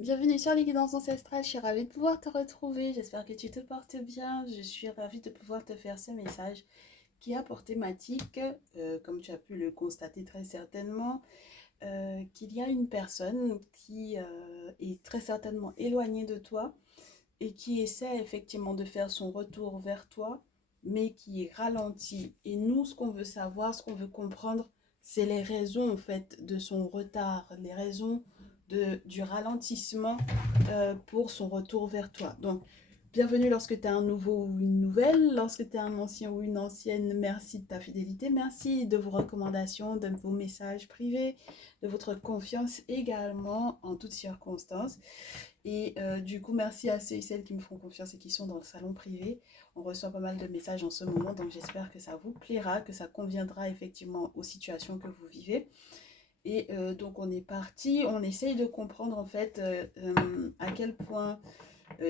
Bienvenue sur les guidances ancestrales, je suis ravie de pouvoir te retrouver, j'espère que tu te portes bien, je suis ravie de pouvoir te faire ce message qui a pour thématique, comme tu as pu le constater très certainement, qu'il y a une personne qui est très certainement éloignée de toi et qui essaie effectivement de faire son retour vers toi, mais qui est ralenti. Et nous, ce qu'on veut savoir, ce qu'on veut comprendre, c'est les raisons en fait de son retard, les raisons du ralentissement pour son retour vers toi. Donc, bienvenue lorsque tu es un nouveau ou une nouvelle, lorsque tu es un ancien ou une ancienne, merci de ta fidélité, merci de vos recommandations, de vos messages privés, de votre confiance également en toutes circonstances. Et du coup, merci à ceux et celles qui me font confiance et qui sont dans le salon privé. On reçoit pas mal de messages en ce moment, donc j'espère que ça vous plaira, que ça conviendra effectivement aux situations que vous vivez. Et donc on est parti, on essaye de comprendre en fait à quel point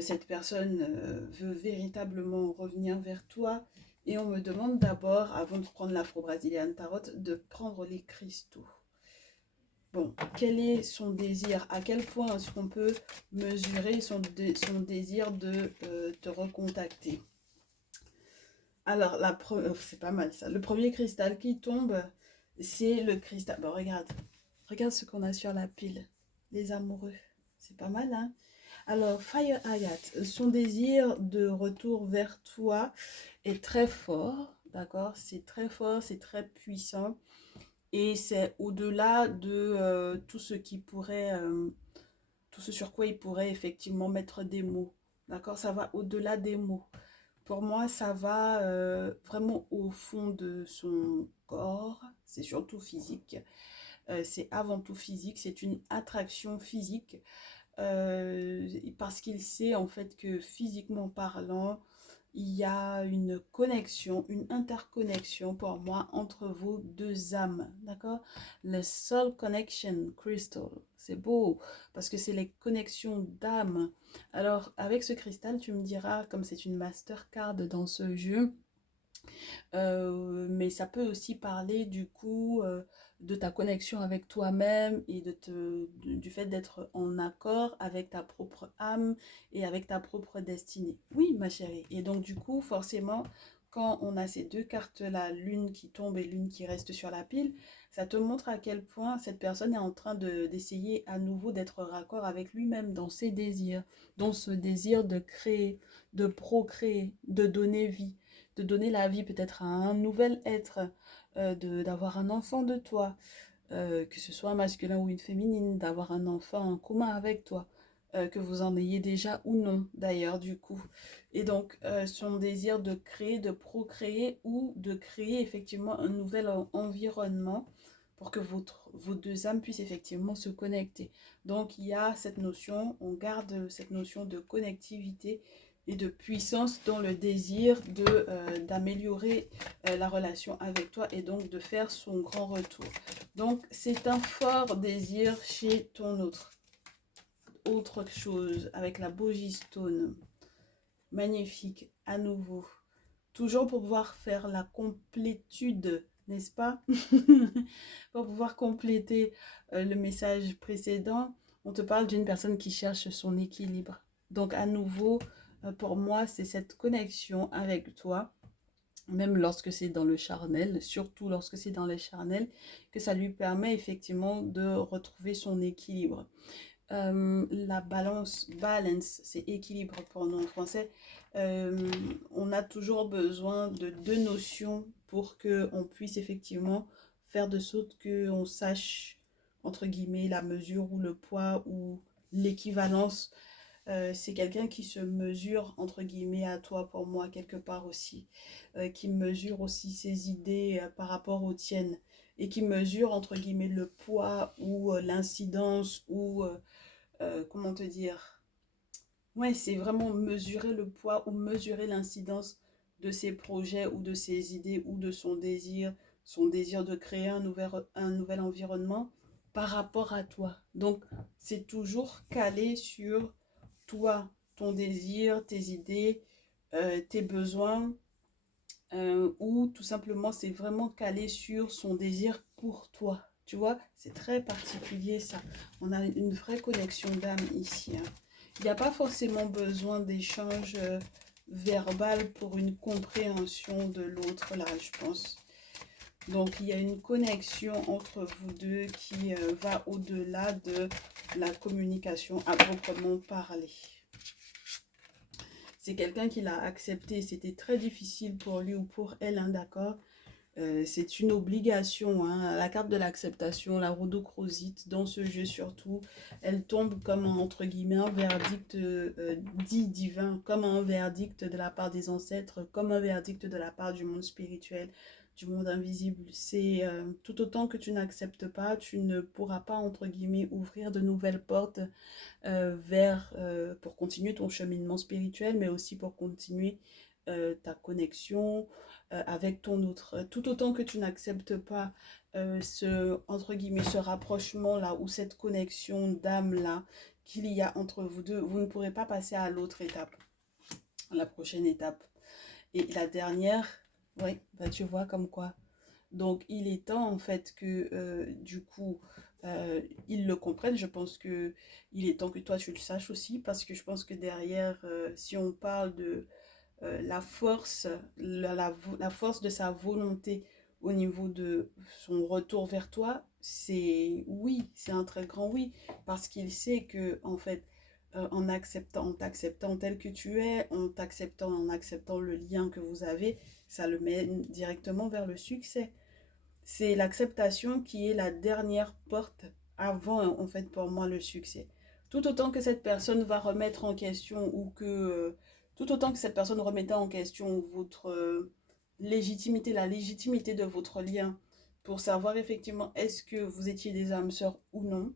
cette personne veut véritablement revenir vers toi. Et on me demande d'abord, avant de prendre l'Afro-Brazilian Tarot, de prendre les cristaux. Bon, quel est son désir? À quel point est-ce qu'on peut mesurer son désir de te recontacter? Alors, c'est pas mal ça. Le premier cristal qui tombe, c'est le cristal. Bon, regarde. Regarde ce qu'on a sur la pile. Les amoureux. C'est pas mal, hein? Alors, Fire Agate, son désir de retour vers toi est très fort, d'accord? C'est très fort, c'est très puissant. Et c'est au-delà de tout ce sur quoi il pourrait effectivement mettre des mots. D'accord? Ça va au-delà des mots. Pour moi, ça va vraiment au fond de son corps. C'est surtout physique. C'est avant tout physique. C'est une attraction physique. Parce qu'il sait en fait que physiquement parlant, il y a une connexion, une interconnexion pour moi entre vos deux âmes, d'accord? Le Soul Connection Crystal, c'est beau parce que c'est les connexions d'âme. Alors avec ce cristal, tu me diras, comme c'est une Mastercard dans ce jeu, mais ça peut aussi parler du coup de ta connexion avec toi-même et du fait d'être en accord avec ta propre âme et avec ta propre destinée. Oui, ma chérie. Et donc du coup, forcément, quand on a ces deux cartes-là, l'une qui tombe et l'une qui reste sur la pile, ça te montre à quel point cette personne est en train d'essayer à nouveau d'être raccord avec lui-même dans ses désirs, dans ce désir de créer, de procréer, de donner vie, de donner la vie peut-être à un nouvel être, d'avoir un enfant de toi, que ce soit un masculin ou une féminine, d'avoir un enfant en commun avec toi, que vous en ayez déjà ou non d'ailleurs du coup. Et donc son désir de créer, de procréer ou de créer effectivement un nouvel environnement pour que vos deux âmes puissent effectivement se connecter. Donc il y a cette notion, on garde cette notion de connectivité et de puissance dans le désir d'améliorer la relation avec toi et donc de faire son grand retour. Donc c'est un fort désir chez ton autre chose avec la Bogey Stone. Magnifique, à nouveau. Toujours pour pouvoir faire la complétude, n'est-ce pas? Pour pouvoir compléter le message précédent, on te parle d'une personne qui cherche son équilibre. Donc à nouveau, pour moi, c'est cette connexion avec toi, même lorsque c'est dans le charnel, surtout lorsque c'est dans le charnel, que ça lui permet effectivement de retrouver son équilibre. La balance, c'est équilibre pour nous en français. On a toujours besoin de deux notions pour qu'on puisse effectivement faire de sorte qu'on sache, entre guillemets, la mesure ou le poids ou l'équivalence. C'est quelqu'un qui se mesure, entre guillemets, à toi, pour moi, quelque part aussi. Qui mesure aussi ses idées par rapport aux tiennes. Et qui mesure, entre guillemets, le poids ou l'incidence ou comment te dire? Ouais, c'est vraiment mesurer le poids ou mesurer l'incidence de ses projets ou de ses idées ou de son désir de créer un nouvel environnement par rapport à toi. Donc, c'est toujours calé sur toi, ton désir, tes idées, tes besoins, ou tout simplement c'est vraiment calé sur son désir pour toi. Tu vois, c'est très particulier ça. On a une vraie connexion d'âme ici, hein. Il n'y a pas forcément besoin d'échanges verbal pour une compréhension de l'autre là, je pense. Donc, il y a une connexion entre vous deux qui va au-delà de la communication à proprement parler. C'est quelqu'un qui l'a accepté. C'était très difficile pour lui ou pour elle, hein, d'accord? C'est une obligation, hein. La carte de l'acceptation, la rhodochrosite, dans ce jeu surtout, elle tombe comme un, entre guillemets, un verdict dit divin, comme un verdict de la part des ancêtres, comme un verdict de la part du monde spirituel, du monde invisible. C'est tout autant que tu n'acceptes pas, tu ne pourras pas, entre guillemets, ouvrir de nouvelles portes pour continuer ton cheminement spirituel, mais aussi pour continuer ta connexion avec ton autre. Tout autant que tu n'acceptes pas entre guillemets, ce rapprochement-là ou cette connexion d'âme-là qu'il y a entre vous deux, vous ne pourrez pas passer à l'autre étape, à la prochaine étape. Et la dernière, oui, bah, tu vois comme quoi. Donc, il est temps, en fait, que, du coup, ils le comprennent. Je pense que il est temps que toi, tu le saches aussi, parce que je pense que derrière, si on parle de la force, la force de sa volonté au niveau de son retour vers toi, c'est oui, c'est un très grand oui, parce qu'il sait que, en fait, en t'acceptant tel que tu es, en acceptant le lien que vous avez, ça le mène directement vers le succès. C'est l'acceptation qui est la dernière porte avant, en fait, pour moi, le succès. Tout autant que cette personne va remettre en question ou que, tout autant que cette personne remettait en question votre légitimité, la légitimité de votre lien pour savoir effectivement est-ce que vous étiez des âmes sœurs ou non,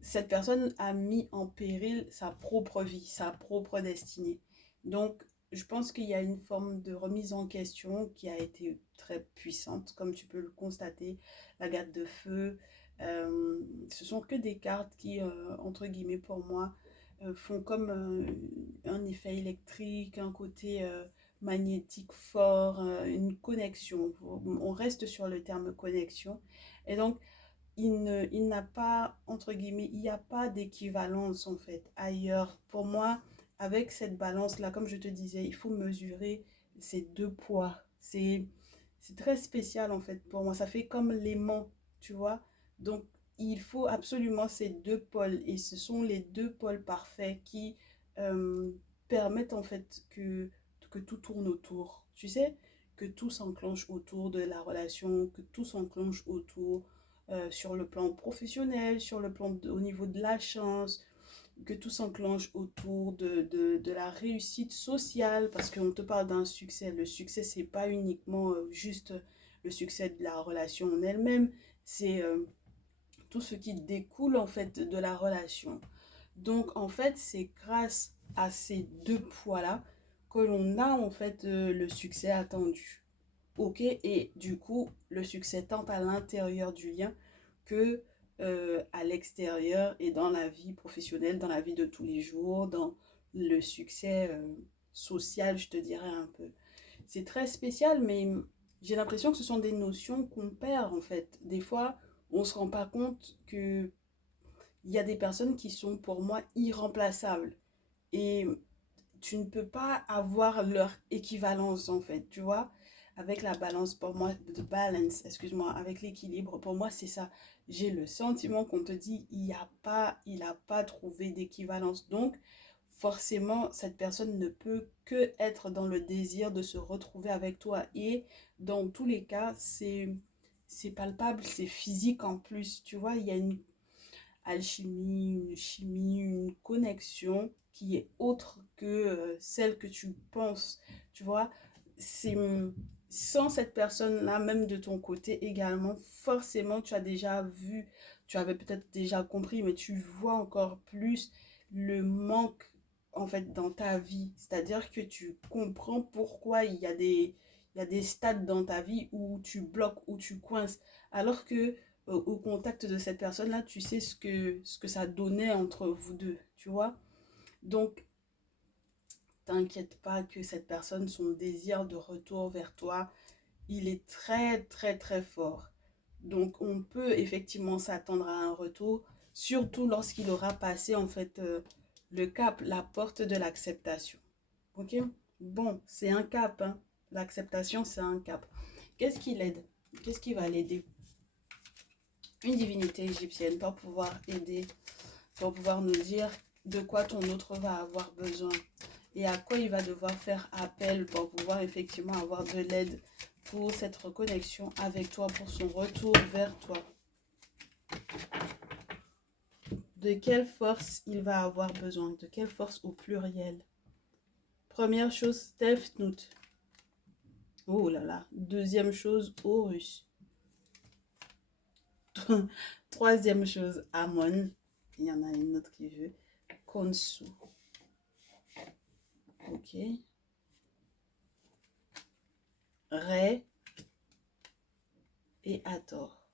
cette personne a mis en péril sa propre vie, sa propre destinée. Donc, je pense qu'il y a une forme de remise en question qui a été très puissante, comme tu peux le constater. La garde de feu, ce sont que des cartes qui, entre guillemets, pour moi, font comme un effet électrique, un côté magnétique fort, une connexion. On reste sur le terme connexion. Et donc, il n'a pas, entre guillemets, il n'y a pas d'équivalence en fait ailleurs. Pour moi, avec cette balance-là, comme je te disais, il faut mesurer ces deux poids. C'est très spécial en fait pour moi. Ça fait comme l'aimant, tu vois. Donc, il faut absolument ces deux pôles. Et ce sont les deux pôles parfaits qui euh, permettent en fait que tout tourne autour. Tu sais, que tout s'enclenche autour de la relation, que tout s'enclenche autour sur le plan professionnel, sur le plan au niveau de la chance, que tout s'enclenche autour de la réussite sociale, parce qu'on te parle d'un succès. Le succès, c'est pas uniquement juste le succès de la relation en elle-même, c'est tout ce qui découle en fait de la relation. Donc en fait, c'est grâce à ces deux poids-là que l'on a en fait le succès attendu. Ok, et du coup, le succès tant à l'intérieur du lien que à l'extérieur et dans la vie professionnelle, dans la vie de tous les jours, dans le succès social, je te dirais un peu. C'est très spécial, mais j'ai l'impression que ce sont des notions qu'on perd en fait. Des fois, on ne se rend pas compte que il y a des personnes qui sont pour moi irremplaçables. Et tu ne peux pas avoir leur équivalence en fait, tu vois. Avec la balance, pour moi, de balance, excuse-moi, avec l'équilibre, pour moi, c'est ça. J'ai le sentiment qu'on te dit, il n'a pas trouvé d'équivalence. Donc, forcément, cette personne ne peut que être dans le désir de se retrouver avec toi. Et dans tous les cas, c'est palpable, c'est physique en plus. Tu vois, il y a une alchimie, une chimie, une connexion qui est autre que celle que tu penses. Tu vois, c'est sans cette personne-là, même de ton côté également, forcément, tu as déjà vu, tu avais peut-être déjà compris, mais tu vois encore plus le manque en fait dans ta vie. C'est-à-dire que tu comprends pourquoi il y a des stades dans ta vie où tu bloques, où tu coinces. Alors que au contact de cette personne-là, tu sais ce que ça donnait entre vous deux, tu vois. Donc, t'inquiète pas que cette personne, son désir de retour vers toi, il est très, très, très fort. Donc, on peut effectivement s'attendre à un retour, surtout lorsqu'il aura passé en fait le cap, la porte de l'acceptation. Ok? Bon, c'est un cap, hein. L'acceptation, c'est un cap. Qu'est-ce qui l'aide? Qu'est-ce qui va l'aider? Une divinité égyptienne pour pouvoir aider, pour pouvoir nous dire de quoi ton autre va avoir besoin et à quoi il va devoir faire appel pour pouvoir effectivement avoir de l'aide pour cette reconnexion avec toi, pour son retour vers toi. De quelle force il va avoir besoin? De quelle force au pluriel? Première chose, Tefnut. Oh là là. Deuxième chose, Horus. Troisième chose, Amon. Il y en a une autre qui veut. Konsu. Ok. Ré et Hathor.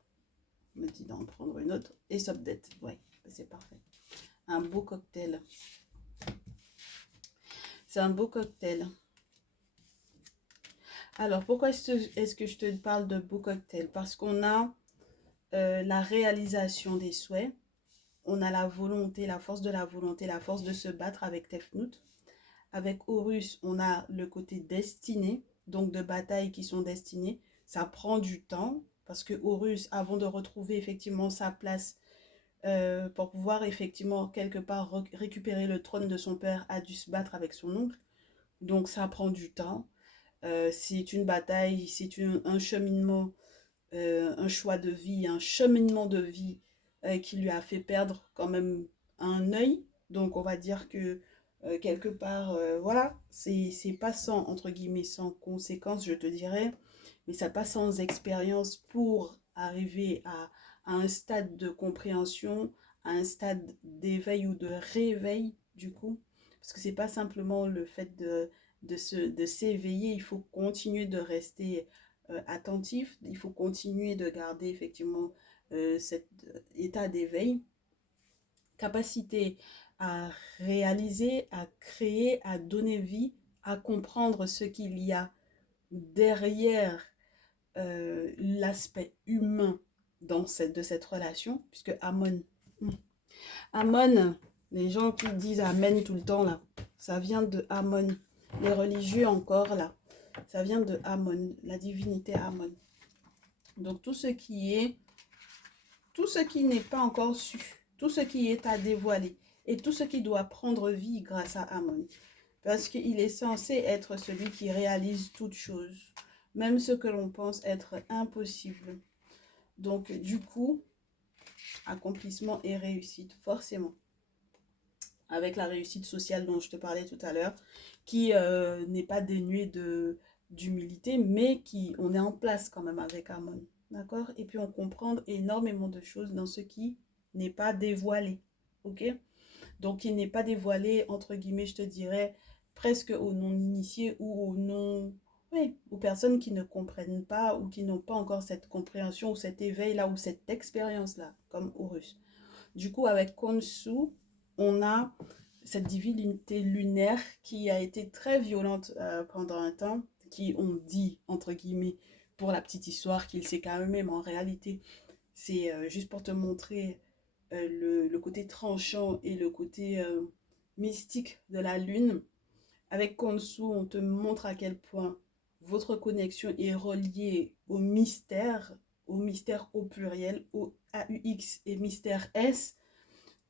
Me dit d'en prendre une autre. Et Sobdet. Ouais, c'est parfait. Un beau cocktail. C'est un beau cocktail. Alors, pourquoi est-ce que je te parle de beau cocktail? Parce qu'on a la réalisation des souhaits. On a la volonté, la force de la volonté, la force de se battre avec Tefnut. Avec Horus, on a le côté destiné, donc de batailles qui sont destinées. Ça prend du temps, parce que Horus, avant de retrouver effectivement sa place, pour pouvoir effectivement quelque part récupérer le trône de son père, a dû se battre avec son oncle. Donc ça prend du temps. C'est une bataille, c'est un cheminement, un choix de vie, un cheminement de vie qui lui a fait perdre quand même un œil. Donc on va dire que quelque part, voilà, c'est pas sans, entre guillemets, sans conséquence, je te dirais, mais ça passe sans expérience pour arriver à un stade de compréhension, à un stade d'éveil ou de réveil, du coup. Parce que c'est pas simplement le fait de s'éveiller, il faut continuer de rester attentif, il faut continuer de garder effectivement cet état d'éveil, capacité à réaliser, à créer, à donner vie, à comprendre ce qu'il y a derrière l'aspect humain de cette relation, puisque Amon, les gens qui disent Amen tout le temps là, ça vient de Amon. Les religieux encore là, ça vient de Amon, la divinité Amon. Donc tout ce qui n'est pas encore su, tout ce qui est à dévoiler et tout ce qui doit prendre vie grâce à Amon. Parce qu'il est censé être celui qui réalise toutes choses, même ce que l'on pense être impossible. Donc du coup, accomplissement et réussite, forcément. Avec la réussite sociale dont je te parlais tout à l'heure, qui n'est pas dénuée d'humilité, mais on est en place quand même avec Amon. D'accord? Et puis on comprend énormément de choses dans ce qui n'est pas dévoilé. Ok? Donc il n'est pas dévoilé, entre guillemets, je te dirais, presque aux non-initiés ou aux non... Oui, aux personnes qui ne comprennent pas ou qui n'ont pas encore cette compréhension ou cet éveil-là ou cette expérience-là, comme Horus. Du coup, avec Khonsu, on a cette divinité lunaire qui a été très violente pendant un temps, qui on dit, entre guillemets, pour la petite histoire, qu'il s'est calmé, mais en réalité, c'est juste pour te montrer le côté tranchant et le côté mystique de la lune. Avec Khonsu, on te montre à quel point votre connexion est reliée au mystère au pluriel, au AUX et mystère S,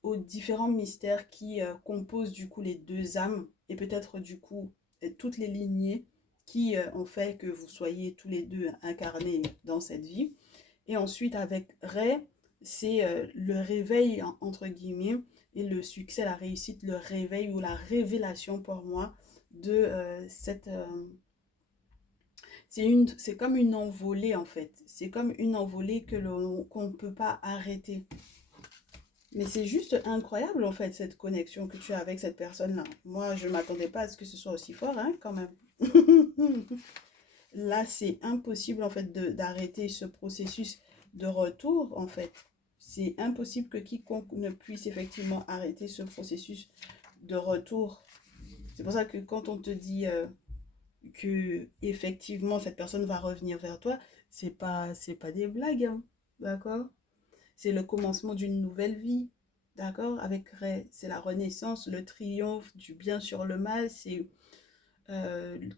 aux différents mystères qui composent du coup les deux âmes et peut-être du coup toutes les lignées qui ont fait que vous soyez tous les deux incarnés dans cette vie. Et ensuite avec Ré, c'est le réveil entre guillemets et le succès, la réussite, le réveil ou la révélation pour moi de cette... c'est comme une envolée en fait. C'est comme une envolée qu'on ne peut pas arrêter. Mais c'est juste incroyable en fait cette connexion que tu as avec cette personne-là. Moi, je ne m'attendais pas à ce que ce soit aussi fort, hein, quand même. Là, c'est impossible en fait d'arrêter ce processus de retour en fait. C'est impossible que quiconque ne puisse effectivement arrêter ce processus de retour. C'est pour ça que quand on te dit que effectivement cette personne va revenir vers toi, c'est pas des blagues, hein. d'accord? C'est le commencement d'une nouvelle vie, d'accord? Avec c'est la renaissance, le triomphe du bien sur le mal, c'est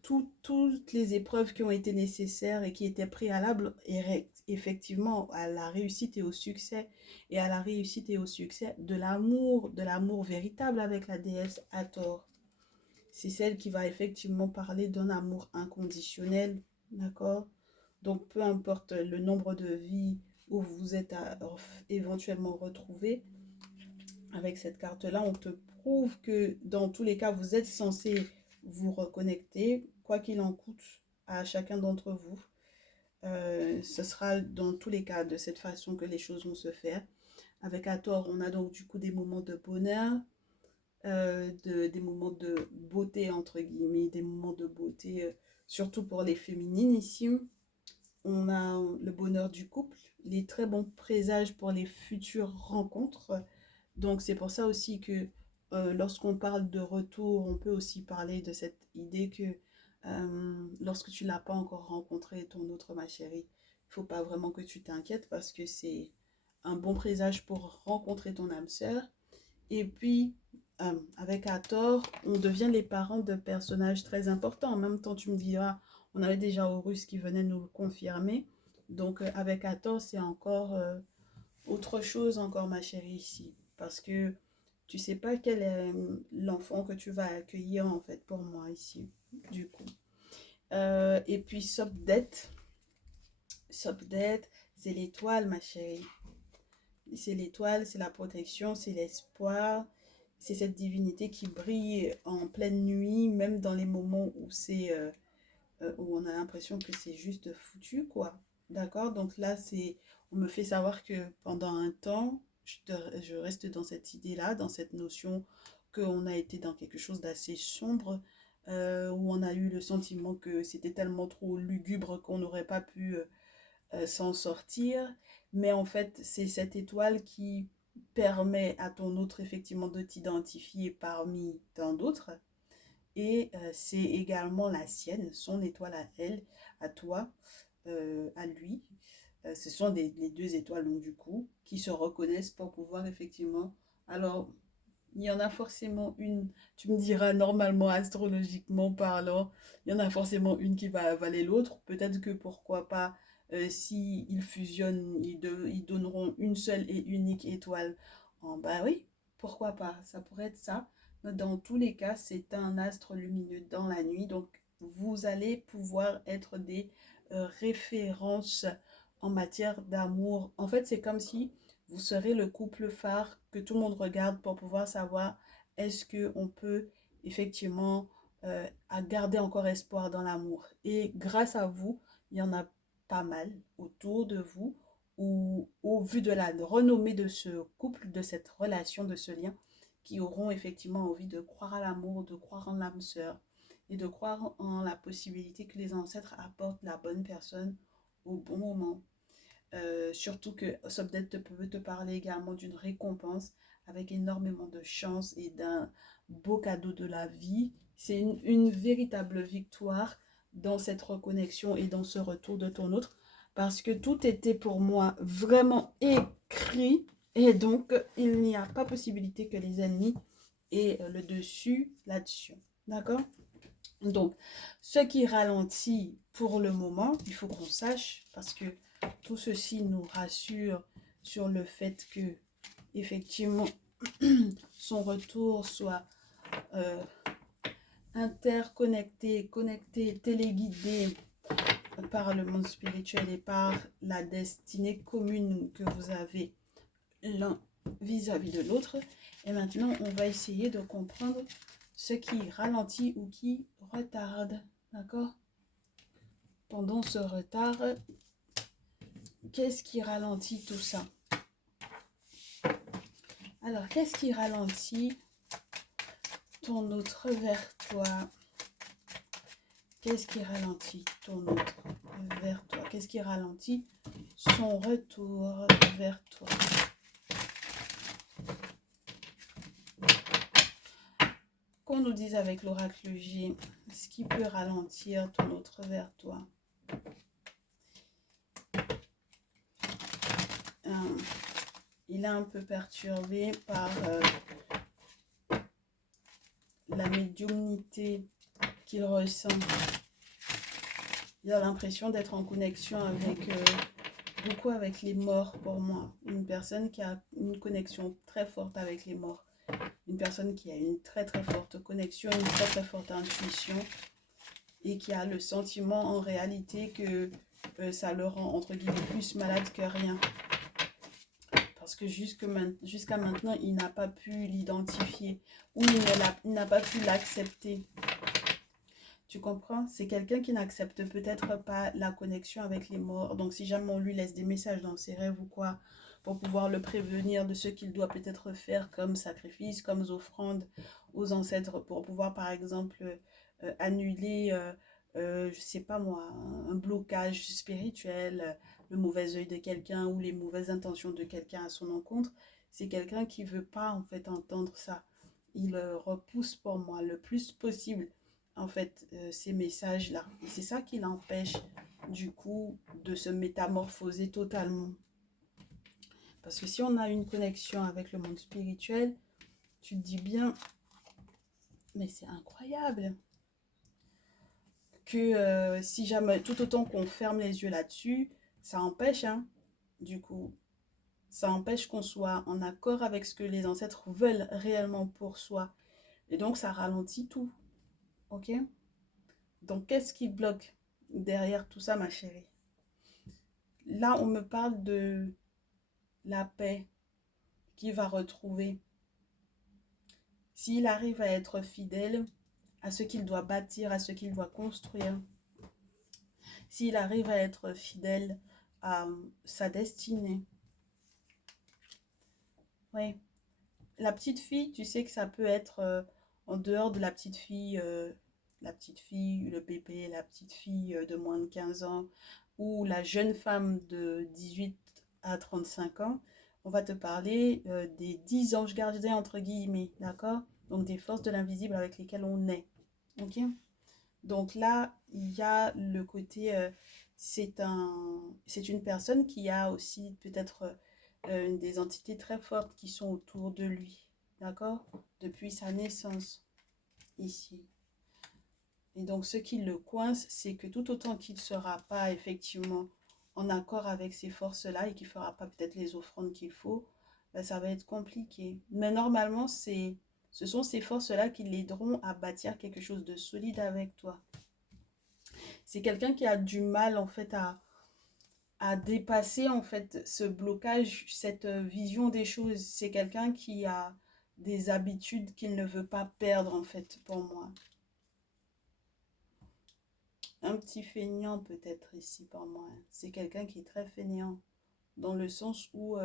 toutes les épreuves qui ont été nécessaires et qui étaient préalables effectivement à la réussite et au succès, et à la réussite et au succès de l'amour véritable avec la déesse Hathor. C'est celle qui va effectivement parler d'un amour inconditionnel, d'accord? Donc peu importe le nombre de vies où vous vous êtes éventuellement retrouvés, avec cette carte-là, on te prouve que dans tous les cas, vous êtes censé vous reconnecter, quoi qu'il en coûte à chacun d'entre vous. Ce sera dans tous les cas de cette façon que les choses vont se faire. Avec Hathor, on a donc du coup des moments de bonheur, des moments de beauté, entre guillemets, des moments de beauté, surtout pour les féminines ici. On a le bonheur du couple, les très bons présages pour les futures rencontres. Donc c'est pour ça aussi que lorsqu'on parle de retour, on peut aussi parler de cette idée que lorsque tu l'as pas encore rencontré, ton autre, ma chérie, il faut pas vraiment que tu t'inquiètes parce que c'est un bon présage pour rencontrer ton âme sœur. Et puis, avec Hathor, on devient les parents de personnages très importants. En même temps, tu me diras, on avait déjà Horus qui venait nous le confirmer. Donc, avec Hathor, c'est encore autre chose, encore ma chérie, ici. Parce que tu sais pas quel est l'enfant que tu vas accueillir, en fait, pour moi, ici, du coup. Et puis, Sopdet, c'est l'étoile, ma chérie. C'est l'étoile, c'est la protection, c'est l'espoir. C'est cette divinité qui brille en pleine nuit, même dans les moments où où on a l'impression que c'est juste foutu, quoi. D'accord? Donc là, on me fait savoir que pendant un temps, je reste dans cette idée-là, dans cette notion qu'on a été dans quelque chose d'assez sombre, où on a eu le sentiment que c'était tellement trop lugubre qu'on n'aurait pas pu s'en sortir. Mais en fait, c'est cette étoile qui permet à ton autre effectivement de t'identifier parmi tant d'autres. Et c'est également la sienne, son étoile à elle, à toi, à lui. Ce sont les deux étoiles, donc du coup, qui se reconnaissent pour pouvoir effectivement. Alors, il y en a forcément une, tu me diras normalement, astrologiquement parlant, il y en a forcément une qui va avaler l'autre. Peut-être que pourquoi pas, si ils fusionnent, ils donneront une seule et unique étoile. Bah oui, pourquoi pas, ça pourrait être ça. Dans tous les cas, c'est un astre lumineux dans la nuit, donc vous allez pouvoir être des références en matière d'amour. En fait, c'est comme si vous serez le couple phare que tout le monde regarde pour pouvoir savoir est-ce qu'on peut effectivement à garder encore espoir dans l'amour. Et grâce à vous, il y en a pas mal autour de vous ou au vu de la renommée de ce couple, de cette relation, de ce lien, qui auront effectivement envie de croire à l'amour, de croire en l'âme sœur et de croire en la possibilité que les ancêtres apportent la bonne personne au bon moment. Surtout que Sobdet peut te parler également d'une récompense avec énormément de chance et d'un beau cadeau de la vie. C'est une véritable victoire dans cette reconnexion et dans ce retour de ton autre parce que tout était pour moi vraiment écrit et donc il n'y a pas possibilité que les ennemis aient le dessus là-dessus. D'accord? Donc, ce qui ralentit pour le moment, il faut qu'on sache, parce que tout ceci nous rassure sur le fait que, effectivement, son retour soit euh, interconnecté, connecté, téléguidé par le monde spirituel et par la destinée commune que vous avez l'un vis-à-vis de l'autre. Et maintenant, on va essayer de comprendre ce qui ralentit ou qui retarde. D'accord? Pendant ce retard, qu'est-ce qui ralentit tout ça? Alors, qu'est-ce qui ralentit ton autre vers toi? Qu'est-ce qui ralentit ton autre vers toi? Qu'est-ce qui ralentit son retour vers toi? Qu'on nous dise avec l'oracle J, ce qui peut ralentir ton autre vers toi. il est un peu perturbé par la médiumnité qu'il ressent. Il a l'impression d'être en connexion avec beaucoup avec les morts pour moi. Une personne qui a une connexion très forte avec les morts. Une personne qui a une très très forte connexion, une très très forte intuition et qui a le sentiment en réalité que ça le rend entre guillemets plus malade que rien. Parce que jusqu'à maintenant, il n'a pas pu l'identifier ou il n'a pas pu l'accepter. Tu comprends? C'est quelqu'un qui n'accepte peut-être pas la connexion avec les morts. Donc, si jamais on lui laisse des messages dans ses rêves ou quoi, pour pouvoir le prévenir de ce qu'il doit peut-être faire comme sacrifice, comme offrande aux ancêtres, pour pouvoir, par exemple, annuler, je sais pas moi, un blocage spirituel, le mauvais œil de quelqu'un ou les mauvaises intentions de quelqu'un à son encontre, c'est quelqu'un qui veut pas, en fait, entendre ça. Il repousse pour moi le plus possible en fait ces messages-là. Et c'est ça qui l'empêche du coup de se métamorphoser totalement. Parce que si on a une connexion avec le monde spirituel, tu te dis bien, mais c'est incroyable que si jamais, tout autant qu'on ferme les yeux là-dessus, ça empêche, hein, du coup, ça empêche qu'on soit en accord avec ce que les ancêtres veulent réellement pour soi. Et donc, ça ralentit tout, ok? Donc, qu'est-ce qui bloque derrière tout ça, ma chérie? Là, on me parle de la paix qu'il va retrouver s'il arrive à être fidèle à ce qu'il doit bâtir, à ce qu'il doit construire, s'il arrive à être fidèle à sa destinée. Oui, la petite fille, tu sais que ça peut être en dehors de la petite fille, le bébé, la petite fille de moins de 15 ans, ou la jeune femme de 18 à 35 ans. On va te parler des 10 anges gardiens, entre guillemets, d'accord? Donc des forces de l'invisible avec lesquelles on est, ok? Donc là, il y a le côté, c'est une personne qui a aussi peut-être des entités très fortes qui sont autour de lui, d'accord? Depuis sa naissance, ici. Et donc, ce qui le coince, c'est que tout autant qu'il ne sera pas effectivement en accord avec ces forces-là et qu'il ne fera pas peut-être les offrandes qu'il faut, ben, ça va être compliqué. Mais normalement, ce sont ces forces-là qui l'aideront à bâtir quelque chose de solide avec toi. C'est quelqu'un qui a du mal en fait à dépasser en fait ce blocage, cette vision des choses. C'est quelqu'un qui a des habitudes qu'il ne veut pas perdre en fait pour moi. Un petit feignant peut-être ici pour moi. C'est quelqu'un qui est très feignant dans le sens où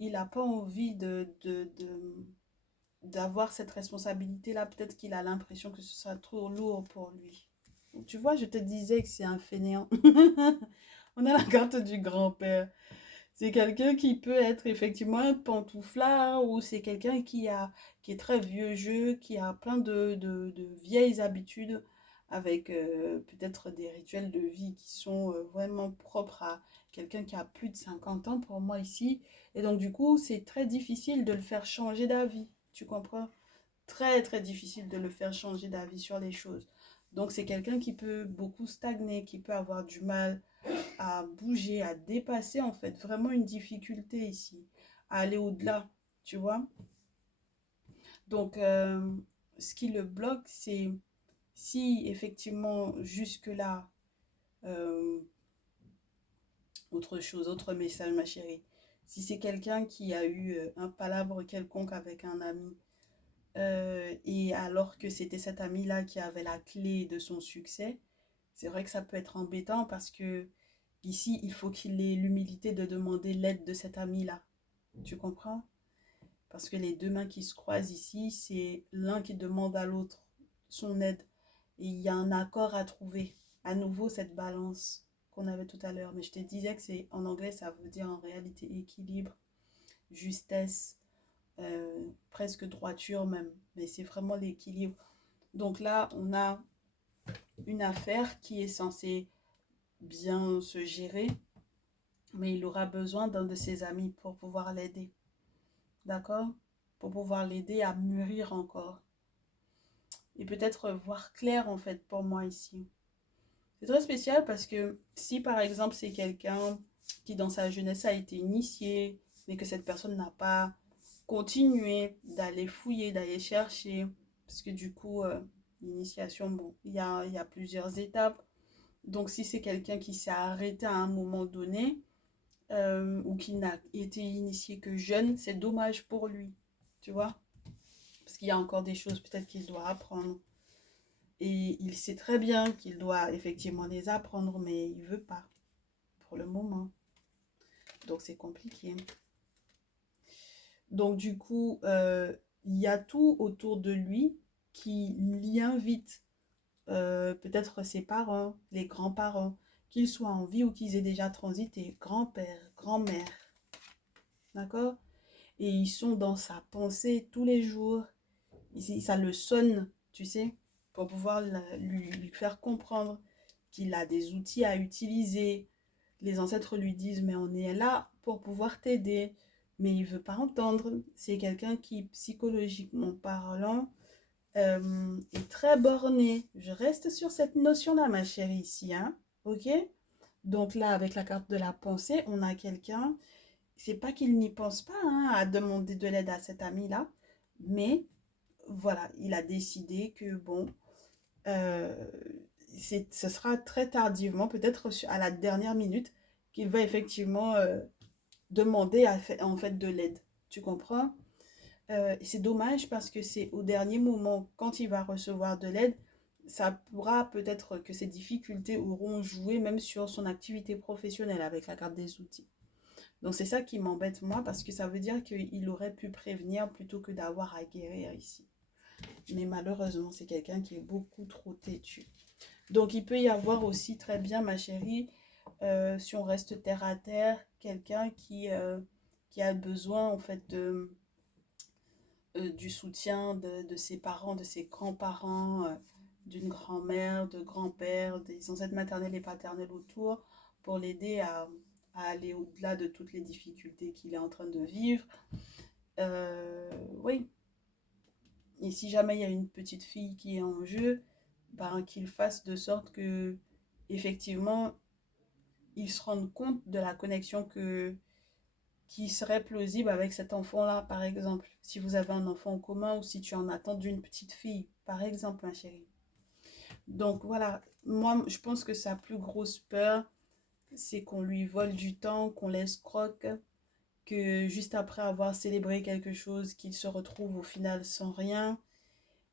il n'a pas envie d'avoir cette responsabilité-là. Peut-être qu'il a l'impression que ce sera trop lourd pour lui. Tu vois, je te disais que c'est un fainéant. On a la carte du grand-père. C'est quelqu'un qui peut être effectivement un pantouflard ou c'est quelqu'un qui est très vieux jeu, qui a plein de vieilles habitudes avec peut-être des rituels de vie qui sont vraiment propres à quelqu'un qui a plus de 50 ans pour moi ici. Et donc du coup, c'est très difficile de le faire changer d'avis. Tu comprends? Très très difficile de le faire changer d'avis sur les choses. Donc c'est quelqu'un qui peut beaucoup stagner, qui peut avoir du mal à bouger, à dépasser en fait vraiment une difficulté ici, à aller au-delà, tu vois. Donc, ce qui le bloque, c'est si effectivement jusque-là, euh, autre chose, autre message, ma chérie, si c'est quelqu'un qui a eu un palabre quelconque avec un ami, et alors que c'était cet ami-là qui avait la clé de son succès, c'est vrai que ça peut être embêtant parce que ici, il faut qu'il ait l'humilité de demander l'aide de cet ami-là. Tu comprends? Parce que les deux mains qui se croisent ici, c'est l'un qui demande à l'autre son aide. Et il y a un accord à trouver. À nouveau, cette balance qu'on avait tout à l'heure. Mais je te disais que c'est en anglais, ça veut dire en réalité équilibre, justesse, presque droiture même. Mais c'est vraiment l'équilibre. Donc là, on a une affaire qui est censée bien se gérer, mais il aura besoin d'un de ses amis pour pouvoir l'aider. D'accord? Pour pouvoir l'aider à mûrir encore. Et peut-être voir clair en fait pour moi ici. C'est très spécial parce que si par exemple c'est quelqu'un qui dans sa jeunesse a été initié, mais que cette personne n'a pas continué d'aller fouiller, d'aller chercher, parce que du coup, l'initiation, bon, il y a plusieurs étapes. Donc si c'est quelqu'un qui s'est arrêté à un moment donné, ou qui n'a été initié que jeune, c'est dommage pour lui, tu vois, parce qu'il y a encore des choses peut-être qu'il doit apprendre. Et il sait très bien qu'il doit effectivement les apprendre, mais il veut pas pour le moment. Donc c'est compliqué. Donc du coup, il y a tout autour de lui qui l'y invite. Peut-être ses parents, les grands-parents, qu'ils soient en vie ou qu'ils aient déjà transité, grand-père, grand-mère, d'accord? Et ils sont dans sa pensée tous les jours. Ça le sonne, tu sais, pour pouvoir lui faire comprendre qu'il a des outils à utiliser. Les ancêtres lui disent, mais on est là pour pouvoir t'aider. Mais il ne veut pas entendre. C'est quelqu'un qui, psychologiquement parlant, est très borné. Je reste sur cette notion-là, ma chérie, ici, hein. Ok? Donc là, avec la carte de la pensée, on a quelqu'un, c'est pas qu'il n'y pense pas hein, à demander de l'aide à cet ami-là, mais voilà, il a décidé que bon, euh, ce sera très tardivement, peut-être à la dernière minute, qu'il va effectivement demander en fait de l'aide. Tu comprends? C'est dommage parce que c'est au dernier moment, quand il va recevoir de l'aide, ça pourra peut-être que ces difficultés auront joué même sur son activité professionnelle avec la carte des outils. Donc c'est ça qui m'embête moi parce que ça veut dire qu'il aurait pu prévenir plutôt que d'avoir à guérir ici. Mais malheureusement, c'est quelqu'un qui est beaucoup trop têtu. Donc il peut y avoir aussi très bien, ma chérie, si on reste terre à terre, quelqu'un qui a besoin en fait du soutien de ses parents, de ses grands-parents, d'une grand-mère, de grand-père, des ancêtres maternels et paternels autour, pour l'aider à aller au-delà de toutes les difficultés qu'il est en train de vivre. Oui, et si jamais il y a une petite fille qui est en jeu, ben, qu'il fasse de sorte que, effectivement, il se rende compte de la connexion qui serait plausible avec cet enfant-là, par exemple. Si vous avez un enfant en commun ou si tu en attends d'une petite fille, par exemple, ma chérie. Donc voilà, moi, je pense que sa plus grosse peur, c'est qu'on lui vole du temps, qu'on l'escroque, que juste après avoir célébré quelque chose, qu'il se retrouve au final sans rien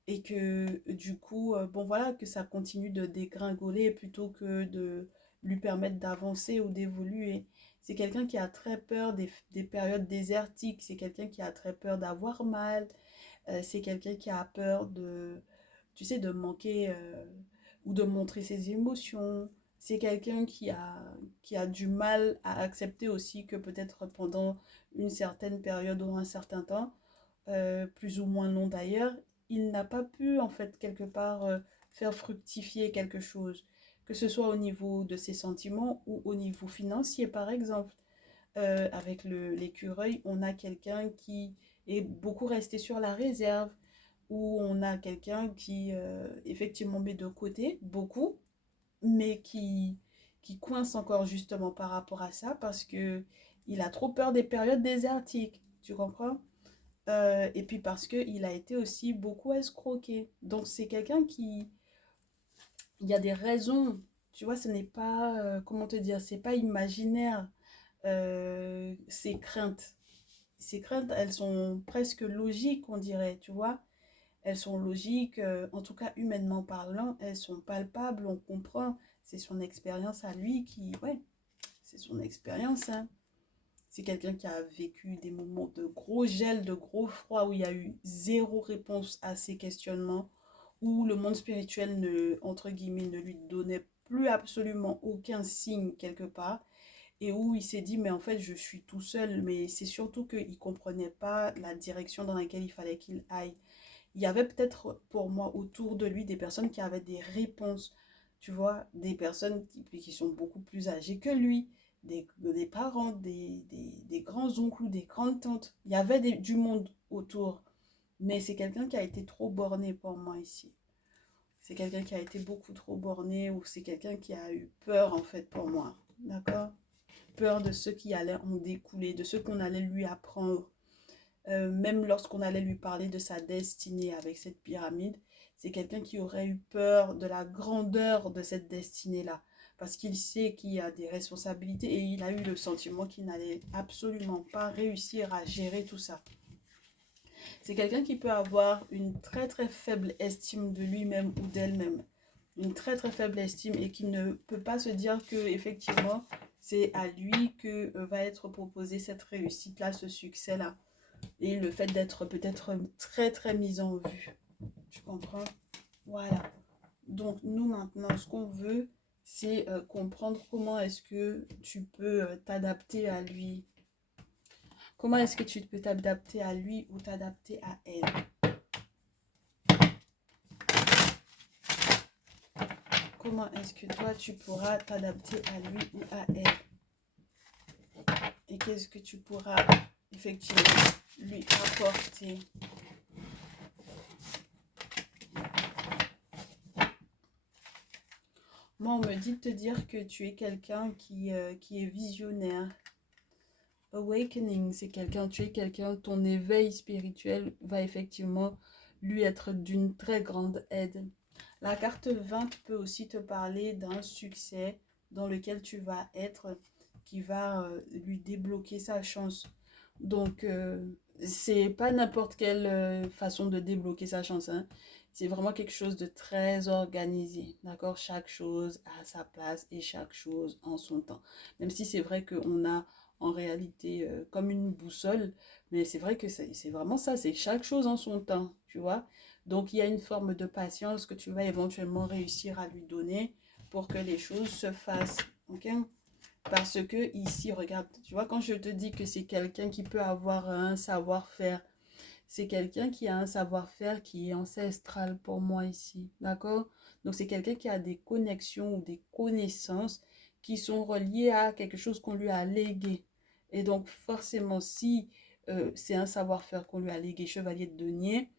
et que du coup, bon voilà, que ça continue de dégringoler plutôt que de lui permettre d'avancer ou d'évoluer. C'est quelqu'un qui a très peur des périodes désertiques, c'est quelqu'un qui a très peur d'avoir mal, c'est quelqu'un qui a peur de, tu sais, de manquer ou de montrer ses émotions. C'est quelqu'un qui a du mal à accepter aussi que peut-être pendant une certaine période ou un certain temps, plus ou moins long d'ailleurs, il n'a pas pu en fait quelque part faire fructifier quelque chose, que ce soit au niveau de ses sentiments ou au niveau financier par exemple. Avec l'écureuil, on a quelqu'un qui est beaucoup resté sur la réserve, ou on a quelqu'un qui effectivement met de côté beaucoup, mais qui coince encore justement par rapport à ça parce que il a trop peur des périodes désertiques, tu comprends? Et puis parce qu'il a été aussi beaucoup escroqué. Donc c'est quelqu'un qui... Il y a des raisons, tu vois, ce n'est pas... comment te dire? C'est pas imaginaire, ces craintes. Ces craintes, elles sont presque logiques, on dirait, tu vois. Elles sont logiques, en tout cas humainement parlant, elles sont palpables, on comprend. C'est son expérience à lui qui... Ouais, c'est son expérience, hein. C'est quelqu'un qui a vécu des moments de gros gel, de gros froid, où il y a eu zéro réponse à ses questionnements, où le monde spirituel, entre guillemets, ne lui donnait plus absolument aucun signe quelque part, et où il s'est dit, mais en fait, je suis tout seul, mais c'est surtout qu'il ne comprenait pas la direction dans laquelle il fallait qu'il aille. Il y avait peut-être pour moi autour de lui des personnes qui avaient des réponses, tu vois, des personnes qui sont beaucoup plus âgées que lui, des parents, des grands-oncles ou des grandes-tantes. Il y avait du monde autour. Mais c'est quelqu'un qui a été trop borné pour moi ici. C'est quelqu'un qui a été beaucoup trop borné ou c'est quelqu'un qui a eu peur en fait pour moi. D'accord? Peur de ce qui allait en découler, de ce qu'on allait lui apprendre. Même lorsqu'on allait lui parler de sa destinée avec cette pyramide, c'est quelqu'un qui aurait eu peur de la grandeur de cette destinée-là. Parce qu'il sait qu'il y a des responsabilités et il a eu le sentiment qu'il n'allait absolument pas réussir à gérer tout ça. C'est quelqu'un qui peut avoir une très très faible estime de lui-même ou d'elle-même. Une très très faible estime et qui ne peut pas se dire que effectivement c'est à lui que va être proposée cette réussite-là, ce succès-là. Et le fait d'être peut-être très très mis en vue. Tu comprends? Voilà. Donc nous maintenant, ce qu'on veut, c'est comprendre comment est-ce que tu peux t'adapter à lui. Comment est-ce que tu peux t'adapter à lui ou t'adapter à elle? Comment est-ce que toi, tu pourras t'adapter à lui ou à elle? Et qu'est-ce que tu pourras effectivement lui apporter? Moi, on me dit de te dire que tu es quelqu'un qui est visionnaire. Awakening, c'est quelqu'un, tu es quelqu'un, ton éveil spirituel va effectivement lui être d'une très grande aide. La carte 20 peut aussi te parler d'un succès dans lequel tu vas être, qui va lui débloquer sa chance. Donc, c'est pas n'importe quelle façon de débloquer sa chance, hein. C'est vraiment quelque chose de très organisé, d'accord? Chaque chose à sa place et chaque chose en son temps. Même si c'est vrai qu'on a en réalité comme une boussole, mais c'est vrai que c'est vraiment ça, c'est chaque chose en son temps, tu vois? Donc, il y a une forme de patience que tu vas éventuellement réussir à lui donner pour que les choses se fassent, ok? Parce que ici, regarde, tu vois, quand je te dis que c'est quelqu'un qui peut avoir un savoir-faire, c'est quelqu'un qui a un savoir-faire qui est ancestral pour moi ici, d'accord? Donc, c'est quelqu'un qui a des connexions ou des connaissances qui sont reliées à quelque chose qu'on lui a légué. Et donc, forcément, si c'est un savoir-faire qu'on lui a légué, chevalier de denier,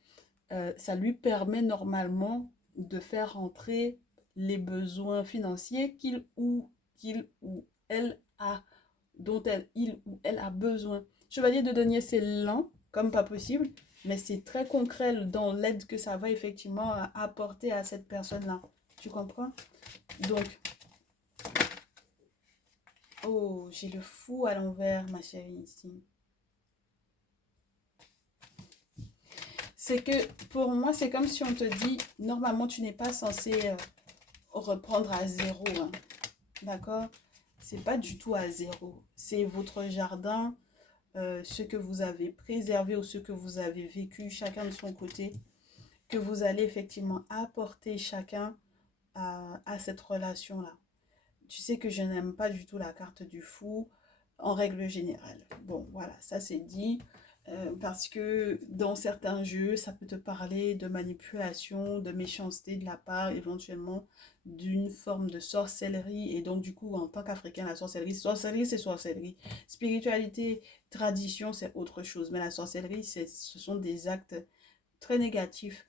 ça lui permet normalement de faire rentrer les besoins financiers qu'il ou elle a, dont il ou elle a besoin. Chevalier de denier, c'est lent, comme pas possible, mais c'est très concret dans l'aide que ça va effectivement apporter à cette personne-là. Tu comprends? Donc, oh, j'ai le fou à l'envers, ma chérie, ici. C'est que pour moi, c'est comme si on te dit, normalement, tu n'es pas censé reprendre à zéro, hein. D'accord? C'est pas du tout à zéro. C'est votre jardin, ce que vous avez préservé ou ce que vous avez vécu, chacun de son côté, que vous allez effectivement apporter chacun à cette relation-là. Tu sais que je n'aime pas du tout la carte du fou en règle générale. Bon, voilà, ça c'est dit. Parce que dans certains jeux, ça peut te parler de manipulation, de méchanceté de la part éventuellement d'une forme de sorcellerie. Et donc du coup, en tant qu'Africain, la sorcellerie c'est sorcellerie. Spiritualité, tradition, c'est autre chose. Mais la sorcellerie, ce sont des actes très négatifs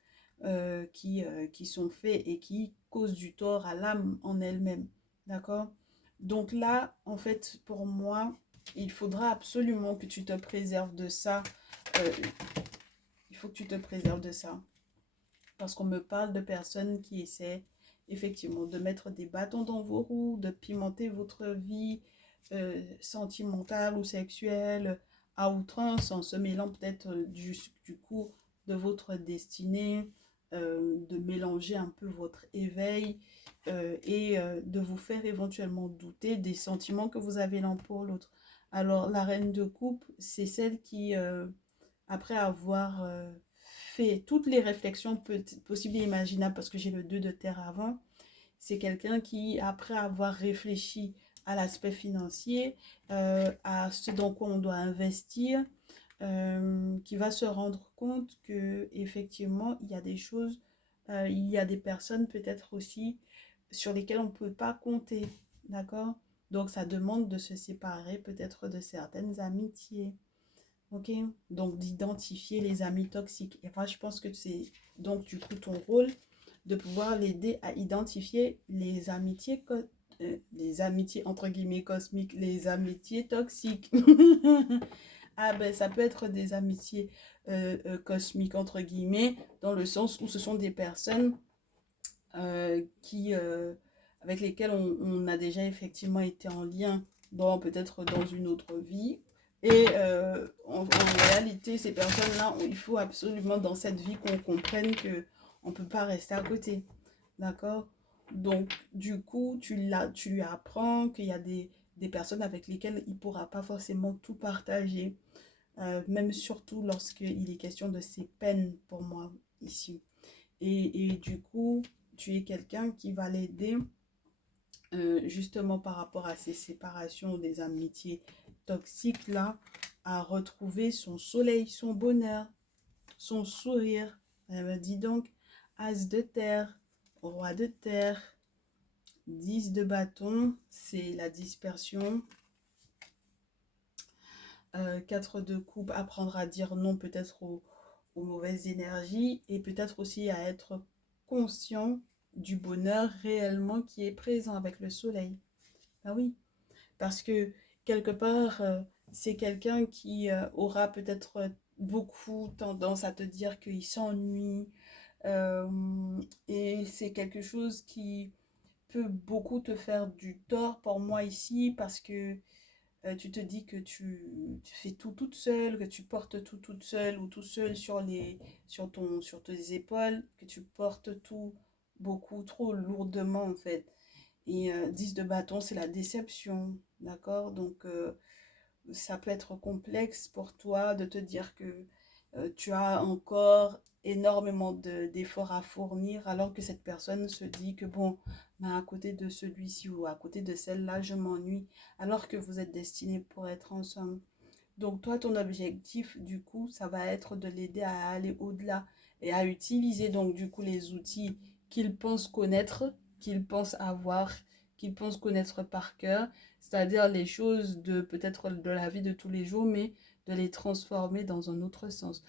qui sont faits et qui causent du tort à l'âme en elle-même. D'accord? Donc là, en fait, pour moi, il faudra absolument que tu te préserves de ça. Euh, il faut que tu te préserves de ça. Parce qu'on me parle de personnes qui essaient effectivement de mettre des bâtons dans vos roues, de pimenter votre vie sentimentale ou sexuelle à outrance en se mêlant peut-être du coup de votre destinée, de mélanger un peu votre éveil et de vous faire éventuellement douter des sentiments que vous avez l'un pour l'autre. Alors la reine de coupe, c'est celle qui, après avoir fait toutes les réflexions possibles et imaginables, parce que j'ai le 2 de terre avant, c'est quelqu'un qui, après avoir réfléchi à l'aspect financier, à ce dans quoi on doit investir, qui va se rendre compte que effectivement il y a des choses, il y a des personnes peut-être aussi sur lesquelles on ne peut pas compter, d'accord? Donc, ça demande de se séparer peut-être de certaines amitiés. Ok? Donc, d'identifier les amis toxiques. Et moi, je pense que c'est donc du coup ton rôle de pouvoir l'aider à identifier les amitiés entre guillemets cosmiques, les amitiés toxiques. Ah ben, ça peut être des amitiés cosmiques entre guillemets, dans le sens où ce sont des personnes qui, avec lesquels on a déjà effectivement été en lien peut-être dans une autre vie. Et en réalité, ces personnes-là, il faut absolument dans cette vie qu'on comprenne que on ne peut pas rester à côté. D'accord? Donc, du coup, tu lui apprends qu'il y a des personnes avec lesquelles il ne pourra pas forcément tout partager, même surtout lorsqu'il est question de ses peines pour moi ici. Et du coup, tu es quelqu'un qui va l'aider justement par rapport à ces séparations, des amitiés toxiques là, à retrouver son soleil, son bonheur, son sourire. Elle me dit donc, as de terre, roi de terre, 10 de bâton, c'est la dispersion. 4 de coupe, apprendre à dire non peut-être aux mauvaises énergies et peut-être aussi à être conscient du bonheur réellement qui est présent avec le soleil. Ah oui, parce que quelque part, c'est quelqu'un qui aura peut-être beaucoup tendance à te dire qu'il s'ennuie, euh, et c'est quelque chose qui peut beaucoup te faire du tort pour moi ici parce que tu te dis que tu fais tout toute seule, que tu portes tout toute seule ou tout seul sur tes épaules, que tu portes tout beaucoup trop lourdement en fait. Et 10 de bâton, c'est la déception, d'accord? Donc, ça peut être complexe pour toi de te dire que tu as encore énormément d'efforts à fournir alors que cette personne se dit que bon, ben, à côté de celui-ci ou à côté de celle-là, je m'ennuie alors que vous êtes destinés pour être ensemble. Donc toi, ton objectif, du coup, ça va être de l'aider à aller au-delà et à utiliser donc du coup les outils qu'il pense connaître, qu'il pense avoir, qu'il pense connaître par cœur, c'est-à-dire les choses de peut-être de la vie de tous les jours, mais de les transformer dans un autre sens.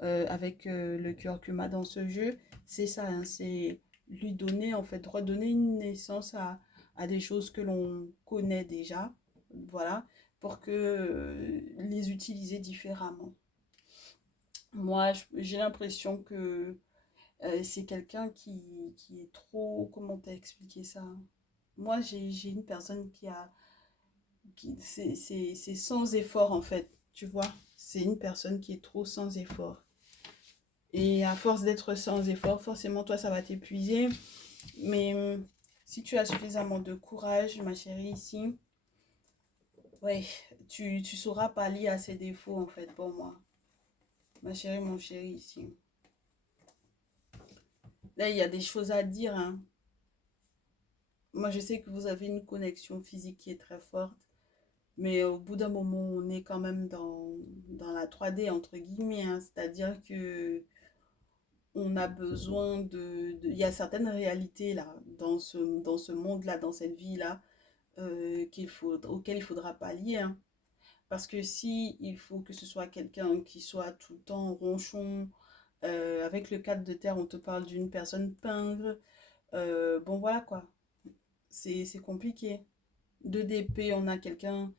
Avec le curcuma dans ce jeu, c'est ça, hein, c'est lui donner, en fait, redonner une naissance à des choses que l'on connaît déjà, voilà, pour que les utiliser différemment. Moi, j'ai l'impression que c'est quelqu'un qui est trop... Comment t'as expliqué ça? Moi, j'ai une personne c'est sans effort, en fait, tu vois? C'est une personne qui est trop sans effort. Et à force d'être sans effort, forcément, toi, ça va t'épuiser. Mais si tu as suffisamment de courage, ma chérie, ici, ouais, tu sauras pallier à ces défauts, en fait, pour moi. Ma chérie, mon chéri, ici. Là, il y a des choses à dire, hein. Moi, je sais que vous avez une connexion physique qui est très forte, mais au bout d'un moment, on est quand même dans la 3D, entre guillemets, hein. C'est-à-dire que on a besoin il y a certaines réalités, là, dans ce monde-là, dans cette vie-là, auquel il faudra pallier, hein. Parce que si il faut que ce soit quelqu'un qui soit tout le temps ronchon, avec le 4 de terre, on te parle d'une personne pingre, bon voilà quoi, c'est compliqué. 2 d'épée, on a quelqu'un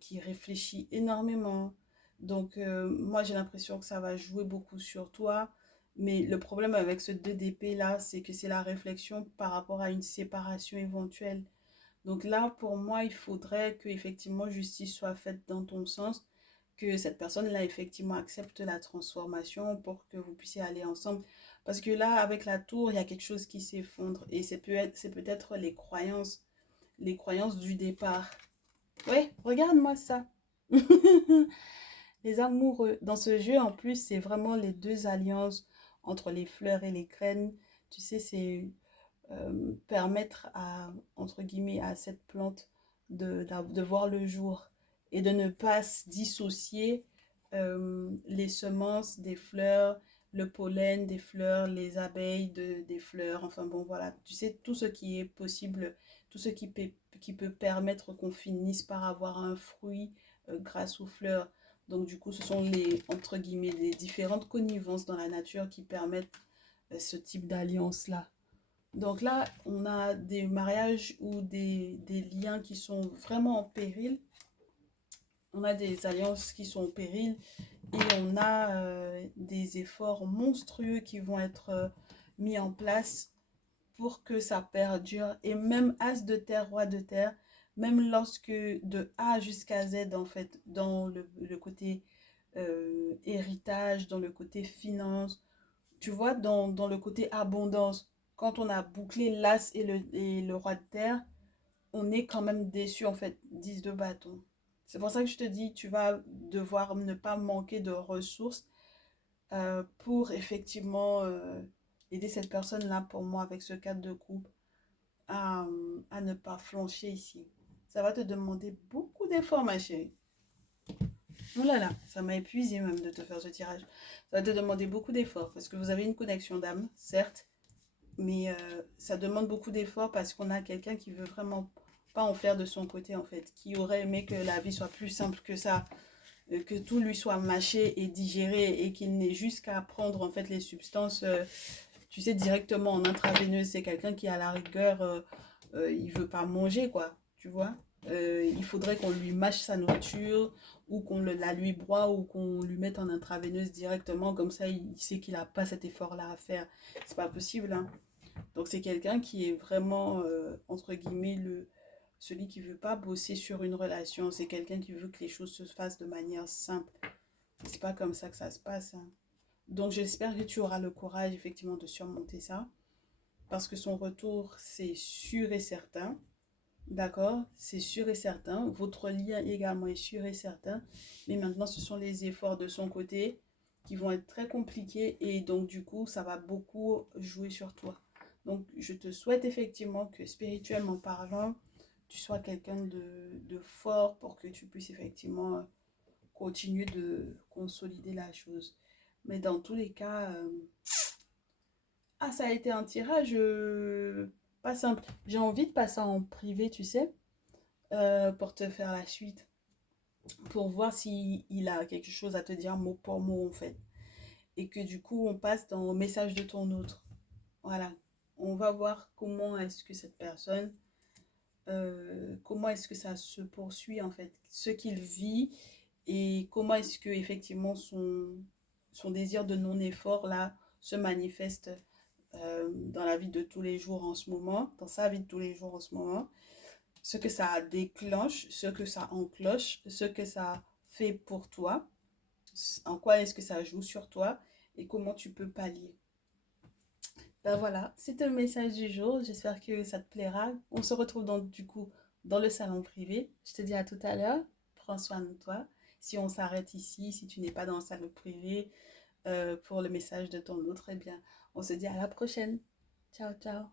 qui réfléchit énormément. Donc moi j'ai l'impression que ça va jouer beaucoup sur toi. Mais le problème avec ce 2 d'épée là, c'est que c'est la réflexion par rapport à une séparation éventuelle. Donc là, pour moi, il faudrait que effectivement justice soit faite dans ton sens, que cette personne-là effectivement accepte la transformation pour que vous puissiez aller ensemble. Parce que là, avec la tour, il y a quelque chose qui s'effondre et c'est peut-être les croyances du départ. Ouais, regarde-moi ça. Les amoureux. Dans ce jeu, en plus, c'est vraiment les deux alliances entre les fleurs et les graines. Tu sais, c'est permettre à, entre guillemets, à cette plante de voir le jour et de ne pas se dissocier les semences des fleurs, le pollen des fleurs, les abeilles des fleurs, enfin bon voilà, tu sais, tout ce qui est possible, tout ce qui peut permettre qu'on finisse par avoir un fruit grâce aux fleurs. Donc du coup, ce sont les, entre guillemets, les différentes connivences dans la nature qui permettent ce type d'alliance-là. Donc là, on a des mariages ou des liens qui sont vraiment en péril. On a des alliances qui sont en péril et on a des efforts monstrueux qui vont être mis en place pour que ça perdure. Et même As de terre, roi de terre, même lorsque de A jusqu'à Z, en fait, dans le côté héritage, dans le côté finance, tu vois, dans le côté abondance, quand on a bouclé l'As et le roi de terre, on est quand même déçu, en fait, 10 de bâton. C'est pour ça que je te dis, tu vas devoir ne pas manquer de ressources pour effectivement aider cette personne-là, pour moi, avec ce cadre de couple, à ne pas flancher ici. Ça va te demander beaucoup d'efforts, ma chérie. Oh là là, ça m'a épuisé même de te faire ce tirage. Ça va te demander beaucoup d'efforts parce que vous avez une connexion d'âme, certes, mais ça demande beaucoup d'efforts parce qu'on a quelqu'un qui veut vraiment pas en faire de son côté, en fait, qui aurait aimé que la vie soit plus simple que ça, que tout lui soit mâché et digéré et qu'il n'ait juste qu'à prendre en fait les substances, tu sais, directement en intraveineuse. C'est quelqu'un qui à la rigueur, il veut pas manger, quoi, tu vois. Il faudrait qu'on lui mâche sa nourriture ou qu'on la lui broie ou qu'on lui mette en intraveineuse directement, comme ça il sait qu'il n'a pas cet effort-là à faire. C'est pas possible, hein. Donc c'est quelqu'un qui est vraiment, entre guillemets, celui qui veut pas bosser sur une relation. C'est quelqu'un qui veut que les choses se fassent de manière simple. C'est pas comme ça que ça se passe, hein. Donc j'espère que tu auras le courage effectivement de surmonter ça. Parce que son retour, c'est sûr et certain. D'accord? C'est sûr et certain. Votre lien également est sûr et certain. Mais maintenant, ce sont les efforts de son côté qui vont être très compliqués. Et donc, du coup, ça va beaucoup jouer sur toi. Donc, je te souhaite effectivement que spirituellement parlant, tu sois quelqu'un de fort pour que tu puisses effectivement continuer de consolider la chose. Mais dans tous les cas, ah, ça a été un tirage pas simple. J'ai envie de passer en privé, tu sais, pour te faire la suite, pour voir si il a quelque chose à te dire mot pour mot en fait. Et que du coup, on passe dans le message de ton autre. Voilà. On va voir comment est-ce que cette personne, comment est-ce que ça se poursuit en fait, ce qu'il vit et comment est-ce que effectivement son désir de non-effort là se manifeste dans la vie de tous les jours en ce moment, dans sa vie de tous les jours en ce moment, ce que ça déclenche, ce que ça enclenche, ce que ça fait pour toi, en quoi est-ce que ça joue sur toi et comment tu peux pallier. Ben voilà, c'était le message du jour. J'espère que ça te plaira. On se retrouve donc du coup dans le salon privé. Je te dis à tout à l'heure. Prends soin de toi. Si on s'arrête ici, si tu n'es pas dans le salon privé pour le message de ton autre, eh bien, on se dit à la prochaine. Ciao, ciao.